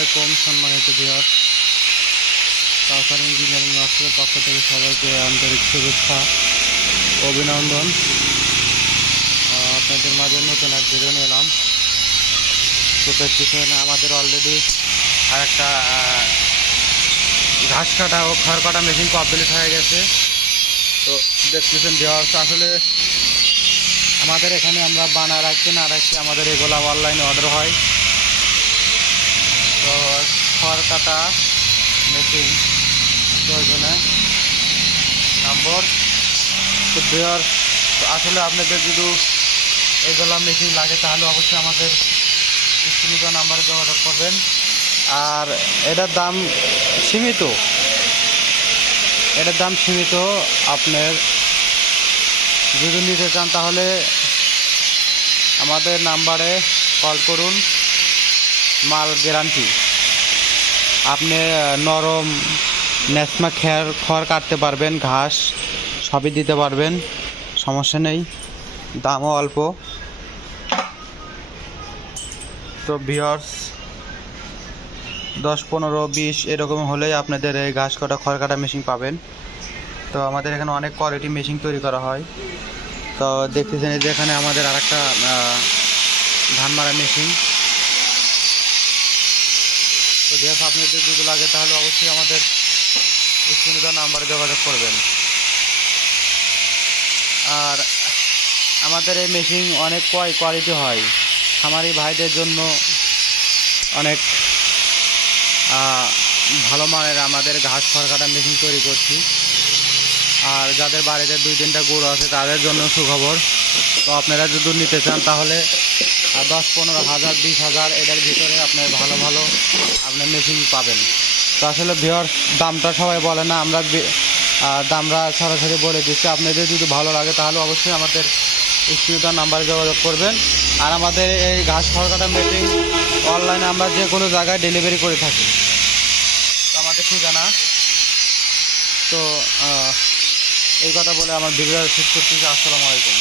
আলাইকুম সম্মানিত বিহার কাউসার ইঞ্জিনিয়ারিং ওয়ার্কসের পক্ষ থেকে সবাইকে আন্তরিক শুভেচ্ছা, অভিনন্দন। আপনাদের মাঝে নতুন এক ভিডিও নিয়ে এলাম। তো দেখতেছেন আমাদের অলরেডি আর একটা ঘাস কাটা ও খড় কাটা মেশিন কমপ্লিট হয়ে গেছে। তো দেখতেছেন বিহার আসলে আমাদের এখানে আমরা বানা রাখছি না রাখছি আমাদের এগুলা অনলাইনে অর্ডার হয়। খড় কাটা মেশিন প্রয়োজনে। নম্বর, তো দেওয়ার আসলে আপনাদের যদি এগুলা মেশিন লাগে, তাহলে অবশ্যই আমাদের স্ক্রিনে নাম্বারে যোগাযোগ করবেন। আর এটার দাম সীমিত। এটার দাম সীমিত আপনার যদি নিতে চান, তাহলে আমাদের নাম্বারে কল করুন। মাল গ্যারান্টি আপনি নরম ন্যাসমা খের খড় কাটতে পারবেন ঘাস সবই দিতে পারবেন সমস্যা নেই দামও অল্প। তো বিয়ার্স দশ পনেরো বিশ এরকম হলেই আপনাদের এই ঘাস কাটা খড় কাটা মেশিন পাবেন। তো আমাদের এখানে অনেক কোয়ালিটি মেশিন তৈরি করা হয়। তো দেখতেছেন যে এখানে আমাদের আরেকটা আহ, ধান মারা মেশিন তো যেহেতু আপনাদের যদি লাগে তাহলে অবশ্যই আমাদের স্ক্রিনে দেওয়া নাম্বারে যোগাযোগ করবেন। আর আমাদের এই মেশিন অনেক কয় কোয়ালিটি হয়। খামারি ভাইদের জন্য অনেক ভালো মানের আমাদের ঘাস খড় কাটা মেশিন তৈরি করছি। আর যাদের বাড়িতে দুই তিনটা গরু আছে তাদের জন্য সুখবর। তো আপনারা যদি নিতে চান তাহলে দশ পনেরো হাজার, বিশ হাজার এটার ভিতরে আপনার ভালো ভালো আপনার মেশিন পাবেন। তো আসলে ভিওর দামটা সবাই বলে না, আমরা দামরা সরাসরি বলে দিচ্ছি। আপনাদের যদি ভালো লাগে তাহলে অবশ্যই আমাদের স্ক্রিনে নাম্বারে যোগাযোগ করবেন। আর আমাদের এই ঘাস খড় কাটা মেশিন অনলাইনে আমরা যে কোনো জায়গায় ডেলিভারি করে থাকি। তো আমাদের ঠিকানা। তো এই কথা বলে আমার ভিডিও শেষ করতেছি আসসালামু আলাইকুম।